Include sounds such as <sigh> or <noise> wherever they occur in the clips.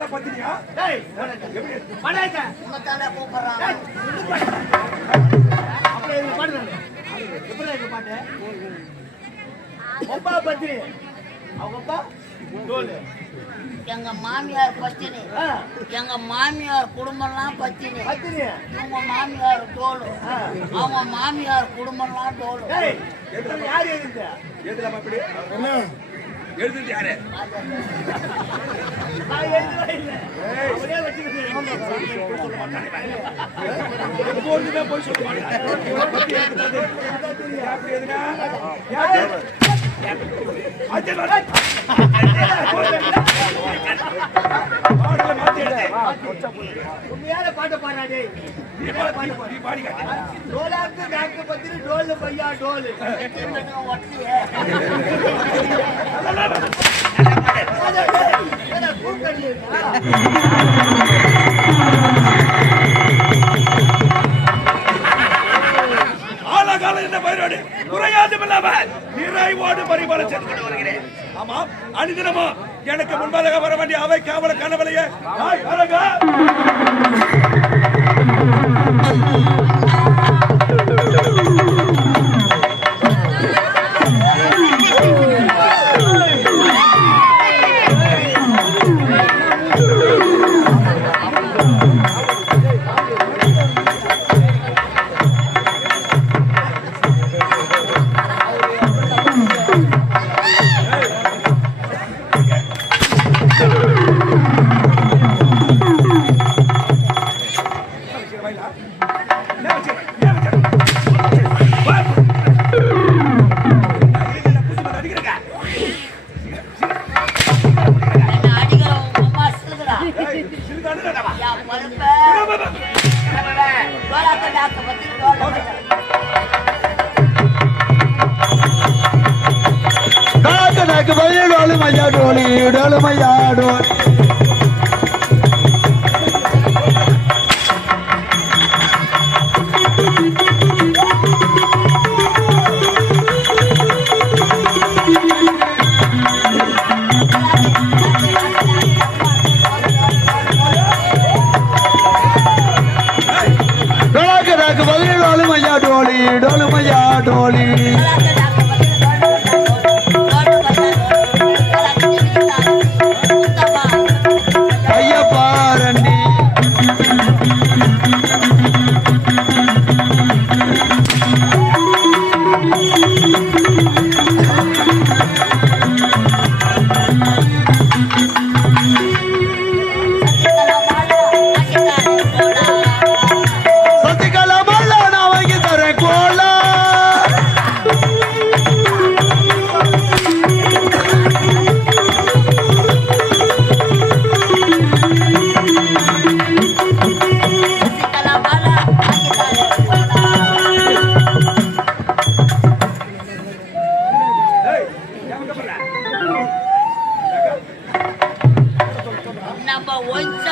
பத்தினியா டேய், பண்ணாத. உங்கத்தால கூப்பிடுறான் அப்புறம் இதுல பாட்டு தானே. எப்படிடா இதுல பாட்டு? அப்பா பத்தினி. அவங்க அப்பா டோலு. எங்க மாமியார் பத்தினி ஆ, எங்க மாமியார் குடும்பம்லாம் பத்தினி பத்தினி. இவங்க மாமியார் டோலு அவங்க மாமியார் குடும்பம்லாம் டோலு டேய், இதுல யார்? எதுல அப்படி எழுதுறது யாரு? நான் எப்போதுமே போய் சொல்ல மாட்டேன் உண்மையான பாட்டை பாடுறா டோலாக்கு டாக்கு பத்தினி, டோலு பையா டோலு. ஒட்டியே என்ன பயிரோடு குறையாதும் இல்லாமல் நிறைவோடு பரிபாலம் கொண்டு வருகிறேன் எனக்கு முன்பாக வர வேண்டிய அவை காவல கனவலையே. மையா டோலி டோலு மையா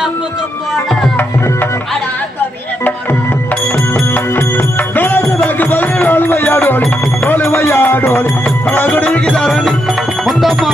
ஒன்சாப்புக்கு போலாம் அட ஆத்தோ போலாம் நாக்கு பதினேழு டோலு மையா தரணி முந்தம்மா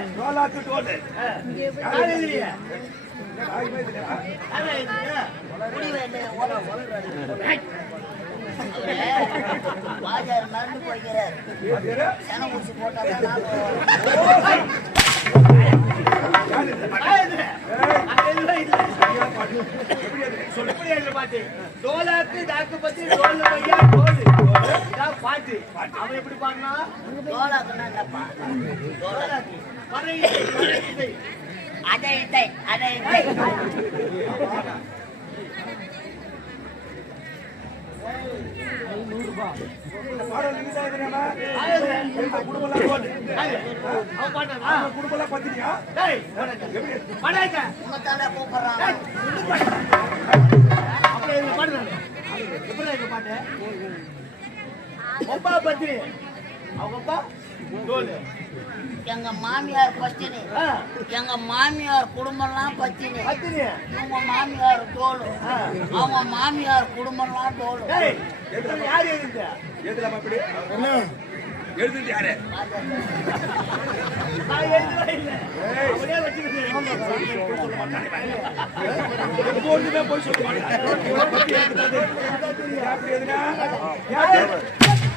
இது? யார் எழுதுற? அங்க எழுதுறா இல்ல எப்படி அது? சொல்லு. டோலாக்கு டாக்கு பத்தி டோல் பையா டோல் இதான் பாட்டு. அவன் எப்படி பாடினா? பறை இசை, இசை. அதை இதை அதை இதை இந்த பாடல் நீங்க தான் எழுதுனீங்களா? யார் எழுதுற? இந்த குடும்பம்லாம் டோலு. யாரு? அவன் பாட்டானா அவங்க குடும்பம்லாம் பத்தினியா? டேய் எப்படி? பாடாக்க உங்க தானே கூப்பிடுறான் அப்புறம் இவங்க பாடுறாங்க எப்படி இருக்கு பாட்டு ஒப்பா பத்திரி அவங்க அப்பா? டோல் எங்க மாமியார் பத்தினி. எங்க மாமியார் குடும்பம்லாம் பத்தினி. இவங்க மாமியார் தோல் அவங்க மாமியார் குடும்பம்லாம் தோல் யார் எழுதுங்க எழுதலாமா இப்படி? யாரு? போய் சொல்ல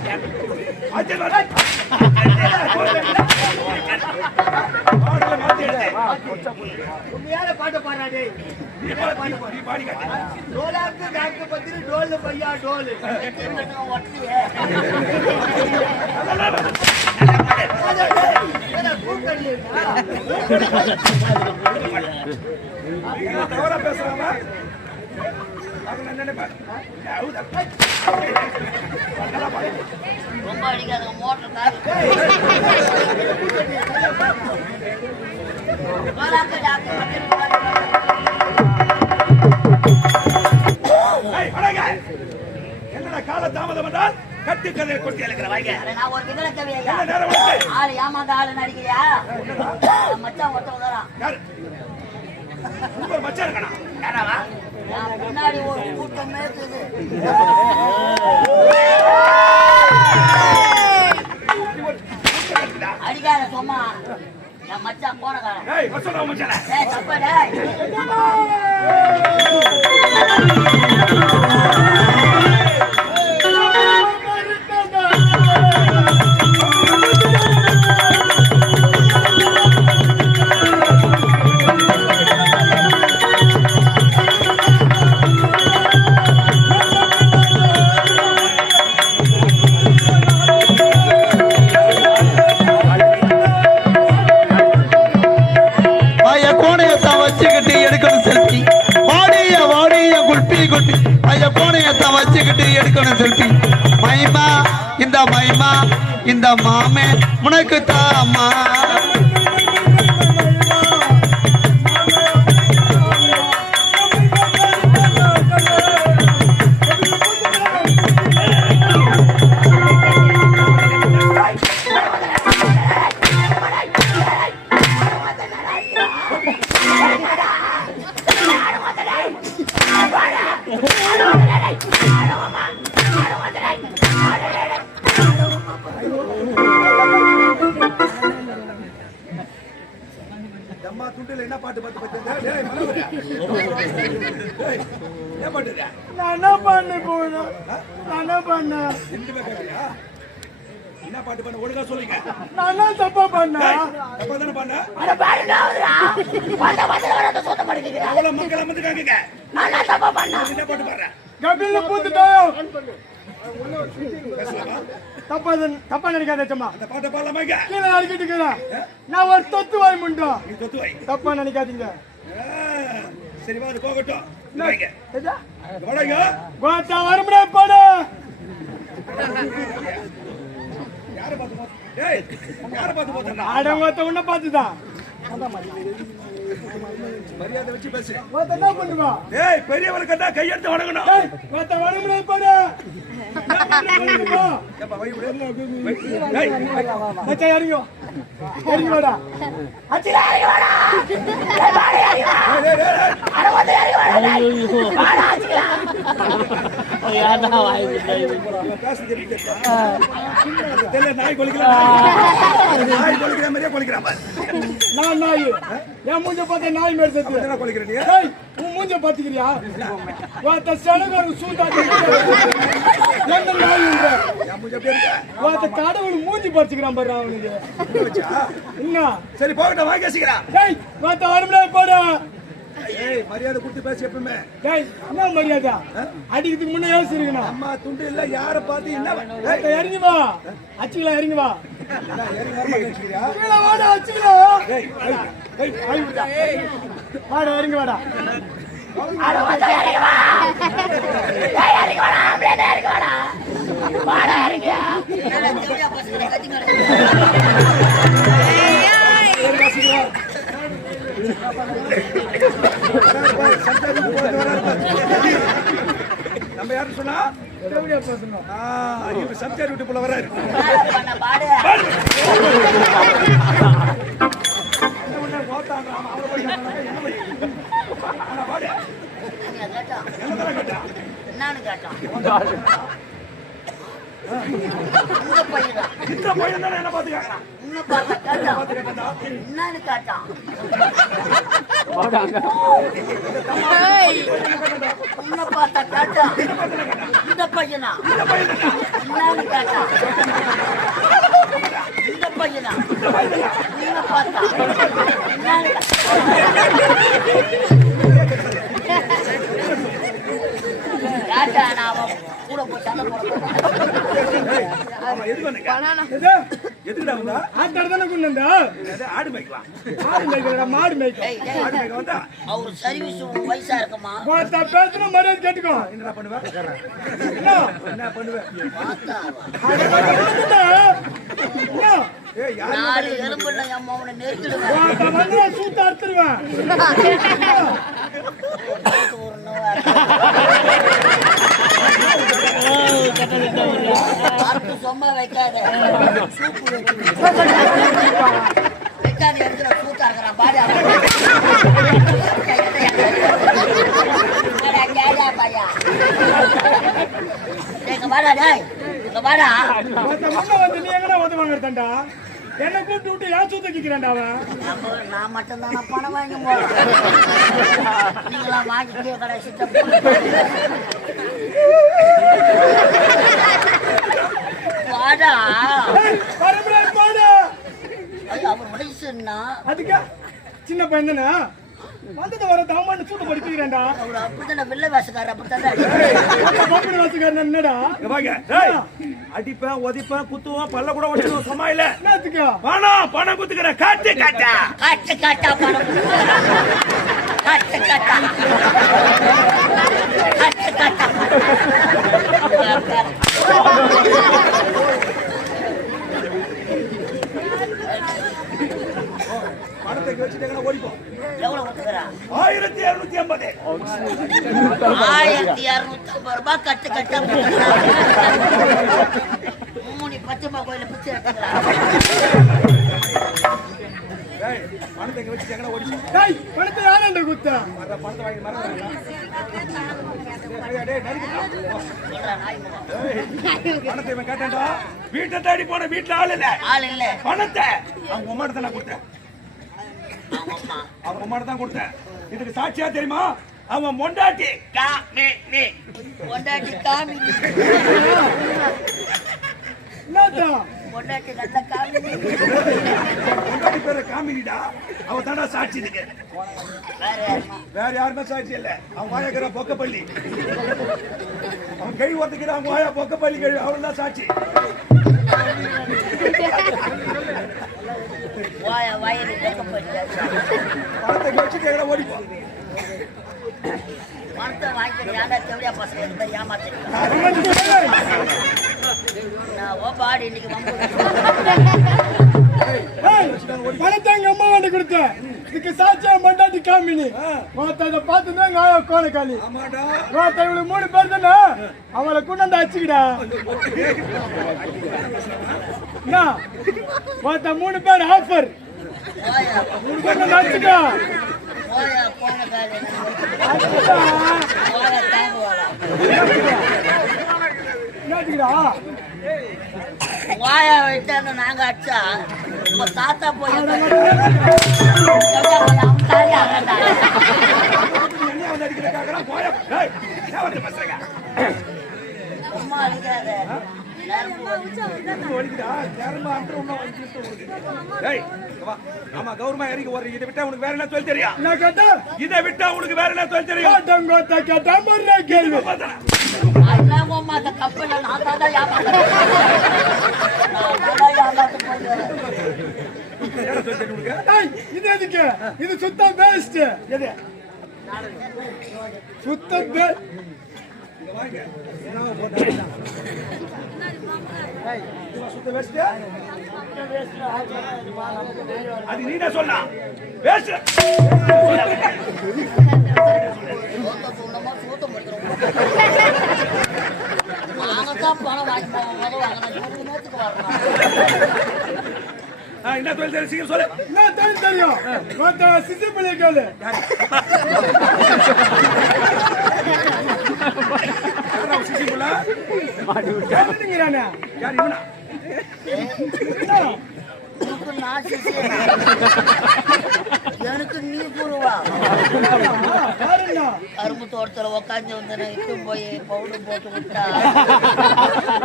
மாட்டேன். இவரை பத்தி எழுதுனது. எப்படி எழுதுனா? யாரு? வாத்தியார் வாரு. பாடலை மாத்தி எழுது. உண்மையான பாட்டு பாடுறா பாடி, பாடி டோலாக்கு டாக்கு பத்திரி டோல் பையா டோல் கூட்டணி நீங்க ரொம்ப அடிக்காத மோட்டர். என்னடா கால தாமதம் என்றால் கட்டுக்கதை கொட்டி அழைக்கிற வாங்க நான் ஒரு விதலை கவி ஐயா என்ன நேரம் உனக்கு? ஆளு ஏமாந்த ஆளு நடிக்கிறியா மச்சான் மச்சான் இருக்கணா யாராவா? முன்னாடி ஒரு கூட்டம் அடிக்காத சும்மா. என் மச்சான் போனக்காரன். ஏய் வசனம் மச்சான. ஏய் தப்பா டேய் மாமே உனக்கு தாமா தப்பா நினைக்காத சும்மா அந்த பாட்டை பாடலாமாங்க கீழே அடிக்கிட்டு இருக்கிறேன் நான் ஒரு தொத்து வாய் முண்டோம் நீ தொத்து வை தப்பா நினைக்காதீங்க. சரி வா அது போகட்டும். வாடாங்க கோத்தா வருமுடா போடு. யாரை பார்த்து யாரை போத்தா ஆடங்கோத்த உன்ன பார்த்துதான் மரியாதை வச்சு பேசு. என்ன பண்ணுவா டேய் பெரியவளுக்கு தான் கையெடுத்து வணங்கணும். ஏய் கோத்த வருமுடா போடு நாய் கொலைக்கிற நாய். நாய் மாதிரியே கொலைக்கிறான் நான் நாய் என் மூஞ்ச பார்த்தா நாய் மாதிரி செத்து என்னடா உன் மூஞ்ச பாத்துக்கிறியா கோத்த செலகாரு சூதாட்டி என்ன நாய் வாத்த மூஞ்சி கடவுள் மூஞ்சி பறிச்சுக்கிறான் பாரு அவனுக்கு என்ன சரி போகட்டும் வாங்கி வச்சுக்கிறேன் டேய் கோத்த வருமுடா மரியாதை கொடுத்து பேசு எப்பவுமே. டேய் என்ன மரியாதை? அடிக்கிறதுக்கு முன்னே யோசிச்சிருக்கணும். அம்மா துண்டு இல்ல யாரை பார்த்து என்ன இறங்கி வா. அச்சுக்கலாம் இறங்கி வாடா அச்சுக்கலாம். வாடா இறங்கி வாடா. அட வந்து இறங்கி வா டேய் இறங்கி வாடா இறங்கி வாடா வாடா நம்ம யாரு சொன்னா சம்சாரி விட்டு போல என்னன்னு கேட்டான் இந்த பையன் என்ன பார்த்து கேட்டான் என்னன்னு கேட்டான். இந்த பையனா? இந்த பையனா? கூட போய் சண்டை போட எதுக்குடா வந்தா? ஆட்டாடு தானே கொண்டு வந்தா ஆடு மேய்க்கலாம். மாடு மேய்க்கிறா மாடு ஏய், ஆடு மேய்க்க வந்தா? அவர் சர்வீஸ் வயசா இருக்குமா? கோத்தா பேசணும் மரியாதை கேட்டுக்கோ. என்னடா பண்ணுவேன் என்ன என்ன பண்ணுவேன் பார்த்தா. அட கோத்தா வந்துட்டா. என்ன ஏய் யாரு நாலு எலும்புல என் மவனை நெருக்கிடுவேன். கோத்தா வந்து நான் சூத்த அறுத்துருவேன். <laughs> ஒரு நோவா பார்த்து சும்மா வைக்காத வைக்காத சூத்தா இருக்கிறான் பாரு டேய், இங்க வாடா வந்து நீ எங்கடா வந்து வாங்குறதாண்டா என்ன கூப்பிட்டு விட்டு அவன்? நம்ம நான் மட்டும் தானே பணம் வாங்கி போறேன். நீங்களாம் வாங்கிட்டே கடை சித்தம் வாடா. அவர் வயசுன்னா அதுக்கா? சின்ன பையன் தானே? வந்தது வர தாமான்னு சூட்ட படிக்கிறான்டா அவர் அப்படித்தானே? வில்ல வேஷக்காரர் அப்படித்தானே பாப்படி வாசுக்காரன் என்னடா? வாங்க டேய் அடிப்பேன் உதைப்பேன் குத்துவேன் பல்ல கூட உடைச்சிடுவோம் சும்மா இல்ல. என்னத்துக்கா? பணம் பணம் குத்துக்கிற காட்டு காட்டா காட்டு காட்டா பணம் காட்டு காட்டா காட்டு காட்டா பணத்தை வச்சுட்டீங்கன்னா ஓடிப்போம் ஆயிரத்தி இருநூத்தி ஐம்பது. ஆயிரத்தி இருநூத்தி ஐம்பது ரூபாய் கட்டு கட்டா மூணு பச்சைமா கோயில பிச்சை பணத்தை வச்சுட்டீங்கன்னா டேய் பணத்தை யாரண்ட குத்தா மறந்த பணத்தை வாங்கி கேட்டான்டா? வீட்டை தேடி போன வீட்டுல ஆள் இல்ல. ஆள் இல்ல. பணத்தை. அவங்க உமாட்ட நான் கொடுத்தேன். அவங்க அம்மா தான் கொடுத்தேன். இதுக்கு சாட்சியா தெரியுமா? அவன் மொண்டாட்டி கா மே மே பொண்டாட்டி காமினி பொண்டாட்டி நல்ல காமினி. மொண்டாட்டி பேரு காமினிடா. தாண்டா சாட்சி இதுக்கு. வேற யாருமா? சாட்சி இல்ல. அவன் வாயக்கிற பொக்கப்பள்ளி. அவன் கை ஒத்துக்கிற அவன் வாயா பொக்கப்பள்ளி கழி அவன் தான் சாட்சி. பணத்தை வச்சுட்டு எங்கடா ஓடிப்போ பணத்தை வாங்கிட்டு ஏன்டா தெவடியா பசங்க இந்த மாதிரி பாடி இன்னைக்கு வந்து பணத்தை எங்க அம்மா வந்து கொடுத்தேன். இதுக்கு சாட்சியா மண்டாட்டி காமினி. ஒருத்த இதை பார்த்து தான் எங்க ஆயா கோணக்காளி. ஆமாடா. ஒருத்த இவளுக்கு மூணு பேர் தானே? அவளை கொண்டாந்து அச்சுக்கிடா ஒருத்த மூணு பேர் ஆஃபர் போயா தாங்குவாளா என்னச்சுக்கடா வாயா விட்டான்னு நாங்க அடிச்சா உங்க தாத்தா போய் அடிக்கிற போயா? பேசுறீங்க? சும்மா அடிக்காத ஆமா கௌரவமா இறங்கி ஒரு இதை விட்டா உனக்கு வேற என்ன தொழில் தெரியும் இதை விட்டா உனக்கு வேற என்ன தொழில் தெரியும் கேள்வி பார்த்தா இது எதுக்கு இது வேஸ்ட் எது சுத்த வே இங்க வாங்க என்ன போட்டா சுத்த வேஸ்ட் அது நீடா சொன்னா. வேஸ்ட் என்ன தொழில் தெரியும்? சீக்கிரம் சொல்லு. என்ன தெரியும்? தெரியும் சிசி பிள்ளை கேளு <laughs> யாரா உன் சிசி புள்ள? கேட்டுங்கிறானே யார் இவனா உனக்கு நான் சிசியனா? எனக்கு நீ குருவா கரும்பு தோட்டத்துல உக்காந்து வந்து இட்டு போய் பவுடர் போட்டு விட்டா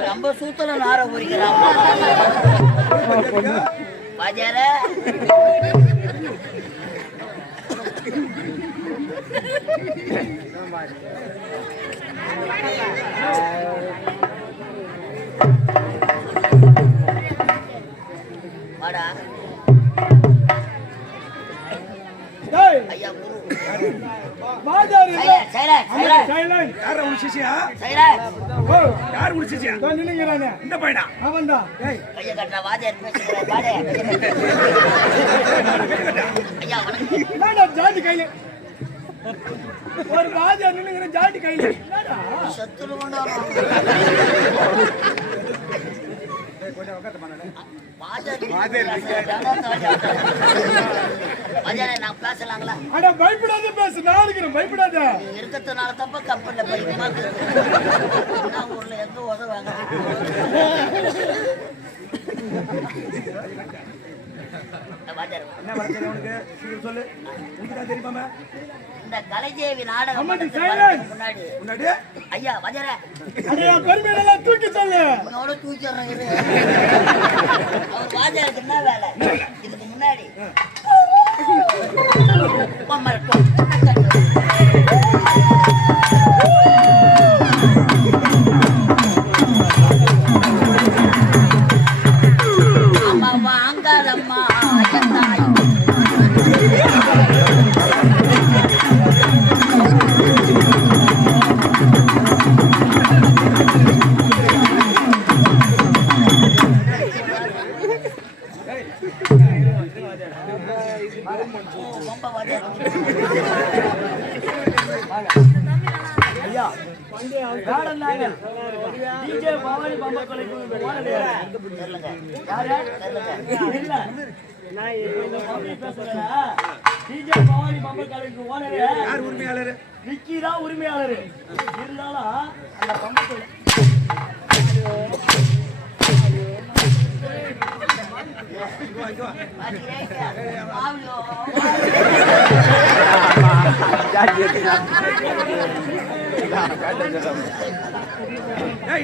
ரொம்ப சூத்தல நார உரிக்கிறான் பாஜார வாடா யாரா உன் சிசியா சைலண்ட் ஓ யார் உன் சிசியா தான் நின்னுங்கிறானே இந்த பையனா? ஏய். கையை பாடே ஐயா வணக்கம். என்னடா ஜாதி கையில? ஒரு வாஜார் நின்னுங்கிற ஜாதி கையில. என்னடா? சத்துரு வாஜாரே நான் பேசலாங்களா அட பயப்படாத பேசு. நான் இருக்கிறேன் பயப்படாத. இருக்கிறதுனால தப்ப கப்பல்ல பயமா நான் ஊர்ல எங்க உதவாங்க என்ன உனக்கு சொல்லு. உனக்கு தான் தெரியுமாமே? இந்த கலைதேவி நாடகம் முன்னாடி. முன்னாடி? ஐயா வாஜாரே. தூக்கி சொல்லு. உன்னோட தூக்கிடுறேன் இரு. அவர் வாஜாருக்கு என்ன வேலை? இதுக்கு முன்னாடி இருந்தாலும் அந்த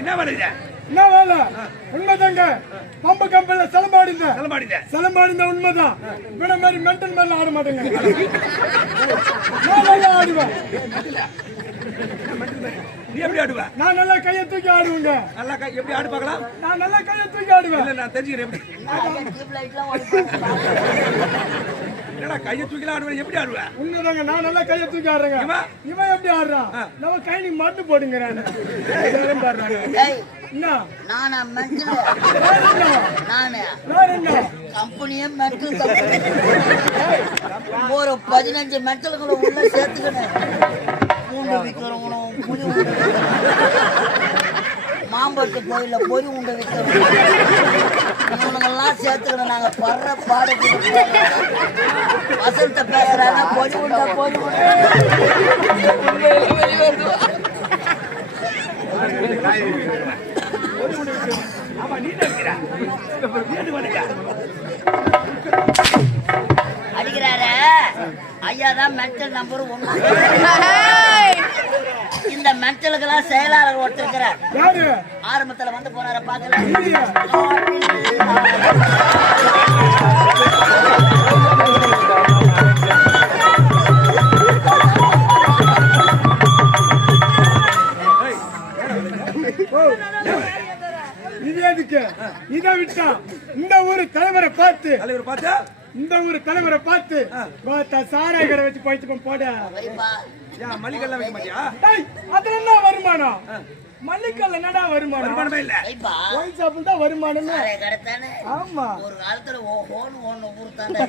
என்ன பண்ணுறீங்க என்ன வேலை? உண்மைதாங்க. பம்பு கம்பெனில சிலம்பாடிந்த சொல்ல மாட்டீங்க சிலம்பாடிந்த உண்மைதான். இவன மாதிரி மென்டல் மேல ஆட மாட்டேங்க. ஆடுவேன். நீ எப்படி ஆடுவ? நான் நல்லா கையை தூக்கி ஆடுவேங்க. நல்லா கை- எப்படி ஆடு பார்க்கலாம்? நான் நல்லா கையை தூக்கி ஆடுவேன். இல்ல நான் தெரிஞ்சுக்கிறேன் எப்படி. என்னடா கையை தூக்கிலாம் ஆடுவேன் எப்படி ஆடுவேன் உண்மைதாங்க நான் நல்லா கையை தூக்கி ஆடுறேங்க. இவன்? இவன் எப்படி ஆடுறான் நம்ம கை நீ மருந்து போடுங்கிறான். என்ன? நானா என்ன? நானு. கம்பெனியே கம்பெனி ஒரு பதினஞ்சு மென்டல்களை உள்ள சேர்த்துக்கணும். பூண்டு விற்கிறவங்களும் புளி உண்டு மாம்பட்டு கோயில்ல பொறி உண்டு விற்கிறவங்க இவனுங்கெல்லாம் சேர்த்துக்கணும் நாங்க படுற பாடுக்கு வசந்த பேசுறாங்க பொறி உண்ட பொறி அடிக்கிறாரு. ஐயா தான் மென்டல் நம்பர் ஒன்று இந்த மென்டலுக்கெல்லாம் செயலாளர் ஒருத்தருக்கிறார். யாரு? ஆரம்பத்துல வந்து போனார பாக்கல? இது எதுக்கு? இதை விட்டா இந்த ஊரு தலைவரை பார்த்து தலைவர் பார்த்தா இந்த ஊரு தலைவரை பார்த்து பார்த்தா சாராய கடை வச்சு போயிட்டு போட. மல்லிகெல்லாம் வைக்க மாட்டியா? டேய், அதுல என்ன வருமானம்? மல்லிக்கல்ல என்னடா வருமானம்? வருமானமே இல்ல. வைப்பா. ஒயின் ஷாப்பில் தான் வருமானமே. சாராய கடை தானே? ஆமா. ஒரு காலத்துல ஓஹோன்னு ஒண்ணு ஊர்த்தாண்டா <laughs>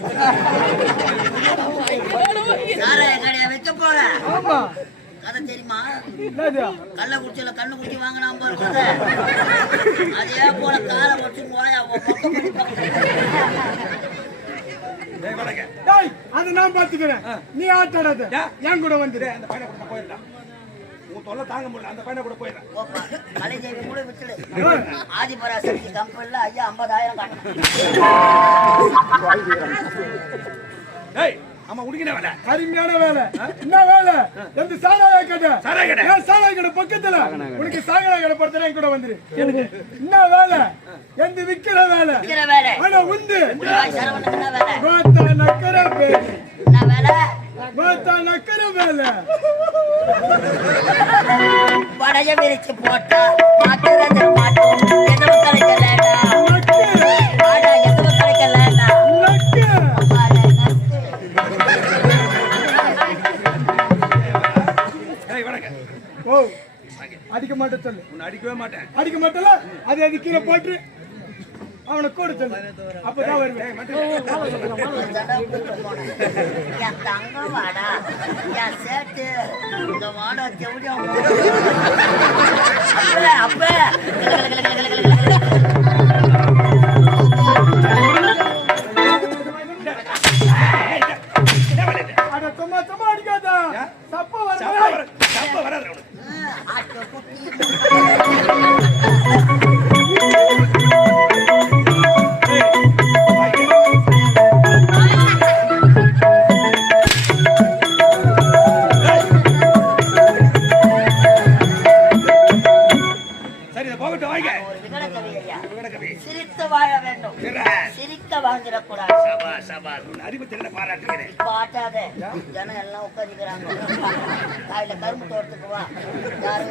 சாராய கடையா வைக்க போற? ஆமா. கதை தெரியுமா? என்னது? கள்ளக்குறிச்சியில கண்ணு குடிச்சு வாங்கினாம அதே போல காலை வச்சு போயா மொக்க பண்ணி ஏய் வணங்க டேய் அதை நான் பாத்துக்கிறேன் நீ ஆட்டாடாத? என் கூட வந்துடு அந்த பையனை கூட போயிடலாம் உன் தொல்லை தாங்க முடியல. அந்த பையனை கூட விட்டுடு. ஆதிபராசக்தி கம்பெனில ஐயா ஐம்பதாயிரம் காட்டணும். ஆமா வேலை. அருமையான வேலை. என்ன வேலை? எந்த சாராய கடை? சாராய கடை. ஏன் சாராய கடை பக்கத்துல? உனக்கு சாராய கடை படுத்தா என் கூட வந்துரு என்ன வேலை? எந்த விக்கிற வேலை? ஆனா உந்து. கோத்தா நக்கர பேரு வேலை? கோத்தா நக்கர வேலை. படைய விரிச்சு போட்டா கிடைக்கலடா நக்கு அடிக்க மாட்டேன் சொல்லு. உன்னை அடிக்கவே மாட்டேன். அடிக்க மாட்டல அது அது கீழே போட்டு அவனை கூட சொல்லு. அப்பதான் வருவேன். என் தங்கம் வாடா. என் சேட்டு. இந்த வாடா செவிடியா அப்ப.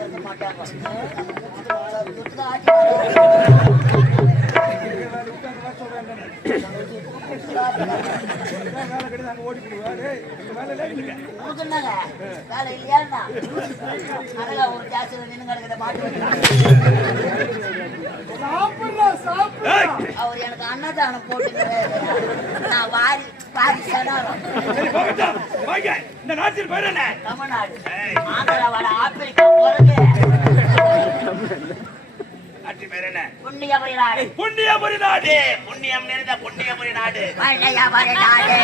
இருக்க மாட்டாங்க. அவர் எனக்கு அன்னதானம் போட்டுக்கிறாரு நான் வாரி வாரி சடாரம் சரி போகட்டும். வாங்க. இந்த நாட்டில் பேர் என்ன? தமிழ்நாடு. ஆந்திராவோட ஆப்பிரிக்கா போறது நாட்டின் பேர் என்ன? புண்ணியபுரி நாடு புண்ணியபுரி நாடு புண்ணியம் நிறைந்த புண்ணியபுரி நாடு பழையபுரி நாடு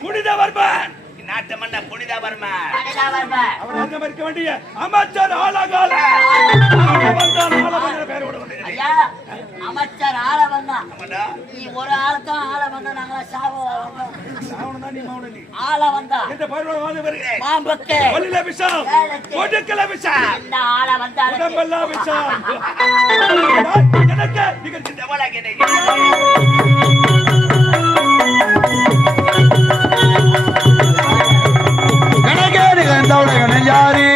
புனிதவர்மன். நாட்டு மன்ன புனிதவர்மன். அவர் அந்த இருக்க வேண்டிய? அமைச்சர் ஆலகால. வந்தான் அமைச்சர் ஆள வந்தான் ஆமாடா நீ ஒரு ஆள் தான் ஆள வந்தா. நாங்களா சாவ ஆள வந்தா விஷம் ஒடுக்கல விஷம். இந்த ஆள வந்தாலும் உடம்பெல்லாம் விஷம். எனக்கு நீங்கள் சின்ன வளகினை எனக்கே நிகழ்ந்தவளை யாரு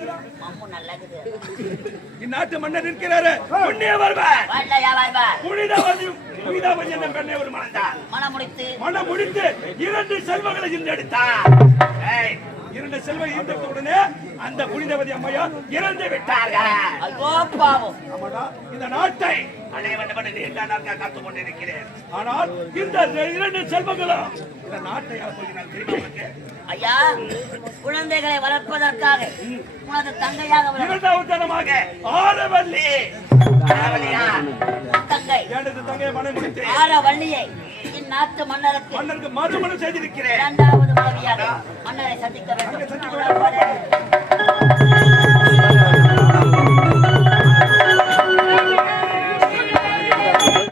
<laughs> இந்நாட்டு மன்னர் இருக்கிறாரு புண்ணிய வருவார். வருவா புனிதவதி புனிதவதி என்ற பெண்ணை ஒரு மணந்தார் மனம் முடித்து. மனம் முடித்து இரண்டு செல்வங்களை இந்தெடுத்தார் இரண்டு செல்வம் ஈந்தெடுத்த உடனே அந்த புனிதவதி அம்மையா இறந்து விட்டார்கள். பாவம். இந்த நாட்டை என்று நீண்ட நாட்கள் காத்துக் கொண்டிருக்கிறேன் ஆனால் இந்த இரண்டு செல்வங்களும் இந்த நாட்டை கொடுத்தேன். ஐயா குழந்தைகளை வளர்ப்பதற்காக உனது தங்கையாக இரண்டாவது தரமாக ஆரவல்லி. ஆரவல்லியா? தங்கை. எனது தங்கையை மனம் முடித்து? இந்நாட்டு மன்னருக்கு மன்னருக்கு மறுமணம் செய்திருக்கிறேன். இரண்டாவது மனைவியாக மன்னரை சந்திக்க வேண்டும்.